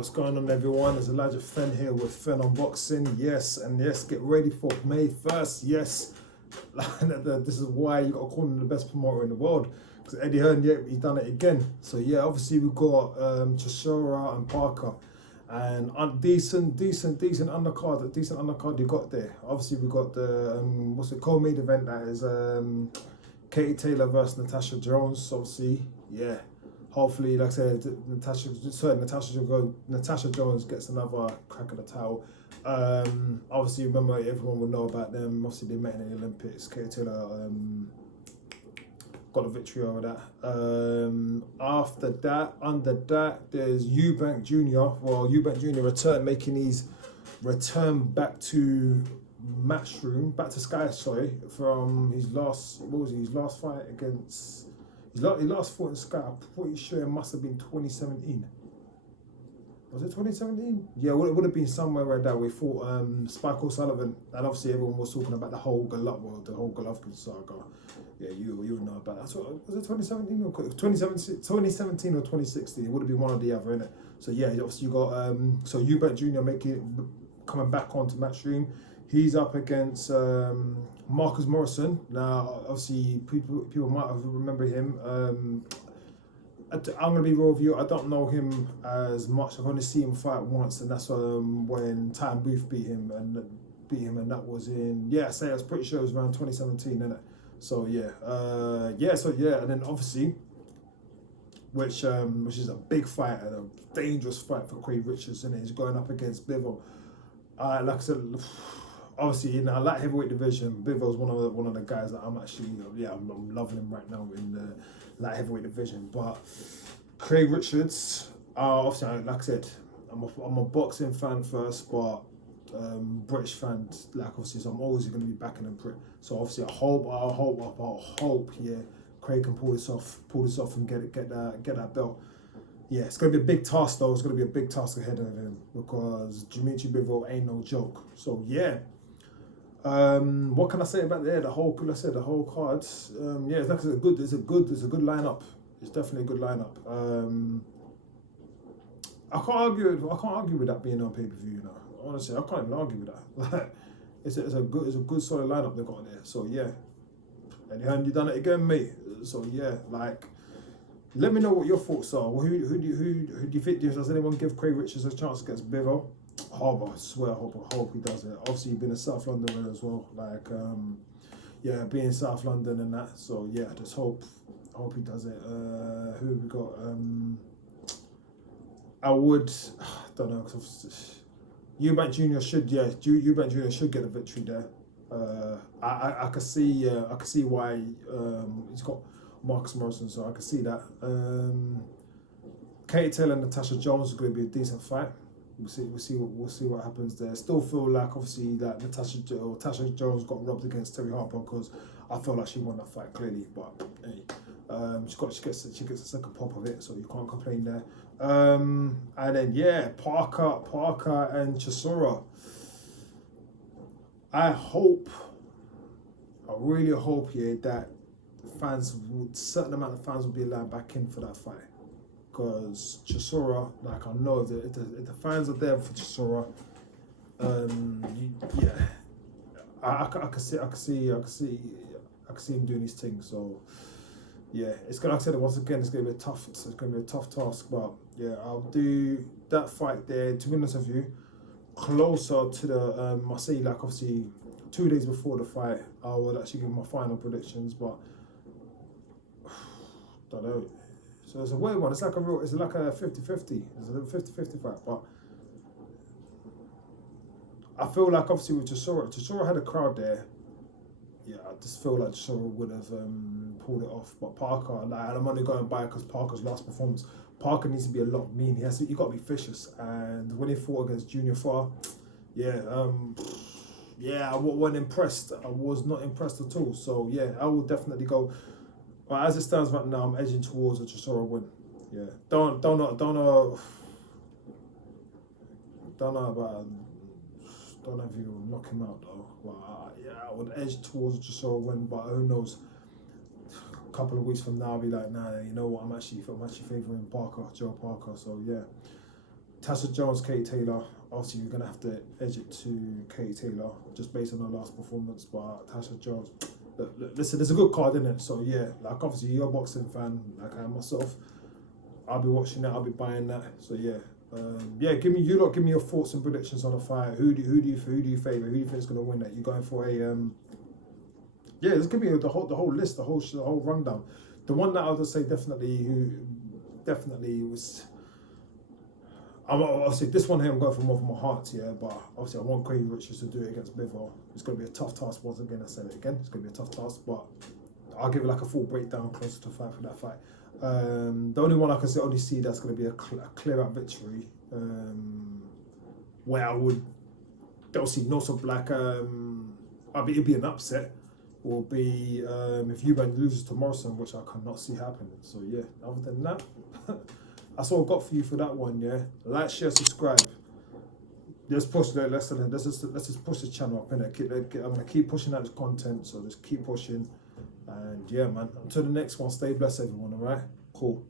What's going on, everyone? It's Elijah Fenn here with Fenn Unboxing. Yes, and yes, get ready for May 1st. Yes, this is why you got to call him the best promoter in the world. Because Eddie Hearn, yeah, he's done it again. So yeah, obviously we've got Chisora and Parker. And decent undercard you got there. Obviously we got the co-main event, that is Katie Taylor versus Natasha Jones. Obviously, yeah. Hopefully, like I said, Natasha Jones gets another crack at the title. Obviously, remember, everyone will know about them. Obviously, they met in the Olympics. Katie Taylor got a victory over that. After that, under that, there's Eubank Jr. Well, Eubank Jr. making his return back to back to Sky, sorry, from his last, his last fight against. His last fought in Sky, I'm pretty sure it must have been 2017. Was it 2017? Yeah, it would have been somewhere right there. We fought Spike O'Sullivan, and obviously everyone was talking about the whole Golovkin saga. Yeah, you know about that. So, was it 2017 or 2017 or 2016? It would have been one or the other, innit? So yeah, obviously you got so Eubank Jr. coming back onto Matchroom. He's up against Marcus Morrison. Now, obviously, people might have remember him. I'm gonna be real with you. I don't know him as much. I've only seen him fight once, and that's when Ty Booth beat him, and that was in I was pretty sure it was around 2017, innit? So yeah, and then obviously, which is a big fight and a dangerous fight for Craig Richards, and he's going up against Bivol. Like I said. Obviously, in the light heavyweight division, Bivol's one of the guys that I'm actually, I'm loving him right now in the light heavyweight division. But Craig Richards, obviously, like I said, I'm a boxing fan first, but British fan, like obviously, so I'm always going to be backing a Brit. So obviously, I hope, yeah, Craig can pull this off and get that belt. Yeah, it's going to be a big task though. It's going to be a big task ahead of him because Dimitri Bivol ain't no joke. So yeah. What can I say about the whole card? It's a good lineup. It's definitely a good lineup. I can't argue with that being on pay-per-view, you know. Honestly, I can't even argue with that. Like, it's a good solid lineup they got there. So yeah. And you done it again, mate. So yeah, like, let me know what your thoughts are. Who do you think? Does anyone give Craig Richards a chance against Bivol? I swear, I hope he does it. Obviously, you've been in South London as well. Like, being in South London and that. So yeah, just hope he does it. Who have we got? I don't know. Eubank Jr. should get a victory there. I can see why he's got Marcus Morrison, so I can see that. Katie Taylor and Natasha Jones is going to be a decent fight. We'll see what happens there. Still feel like obviously that Natasha Jones got robbed against Terry Harper because I feel like she won that fight clearly. But hey, she gets a second pop of it, so you can't complain there. And then yeah, Parker and Chisora. I really hope that certain amount of fans will be allowed back in for that fight. Because Chisora, like, I know if the fans are there for Chisora, I can see him doing his thing. So yeah, it's gonna, like I said, once again, it's gonna be a tough task. But yeah, I'll do that fight there. To be honest with you, closer to the I say, like, obviously 2 days before the fight, I would actually give my final predictions, but don't know. So it's a weird one. It's like a 50-50. It's a 50-50 fight, but I feel like obviously with Chisora had a crowd there. Yeah, I just feel like Chisora would have pulled it off. But Parker, and I'm only going by because Parker's last performance. Parker needs to be a lot mean. You got to be vicious. And when he fought against Junior Farr, I wasn't impressed. I was not impressed at all. So yeah, I will definitely go. But as it stands right now, I'm edging towards a Chisora win. Yeah, don't know if you will knock him out though. But I would edge towards a Chisora win. But who knows? A couple of weeks from now, I'll be like, nah, you know what? I'm actually favouring Joe Parker. So yeah. Tasha Jones, Katie Taylor. Obviously, you're gonna have to edge it to Katie Taylor just based on her last performance. But Tasha Jones, listen, there's a good card in it. So yeah, like obviously you're a boxing fan, like I am myself. I'll be watching that. I'll be buying that. So yeah, give me your thoughts and predictions on the fight. Who do you favour? Who do you think is gonna win that? You going for a yeah, there's gonna be the whole list, the whole rundown. The one that I'll just say definitely was. Obviously, this one here I'm going for more from my heart, yeah, but obviously I want Craig Richards to do it against Bivol. It's going to be a tough task once again, I said it again, it's going to be a tough task, but I'll give it like a full breakdown closer to fight for that fight. The only one I can only see that's going to be a clear out victory, where I would, don't see no sort of like, it'd be an upset, will be if Eubank loses to Morrison, which I cannot see happening. So yeah, other than that, that's all I've got for you for that one. Yeah, like, share, subscribe. Let's push let's just push the channel up, innit? I'm gonna keep pushing out this content, so just keep pushing. And yeah, man, until the next one, stay blessed, everyone. All right, cool.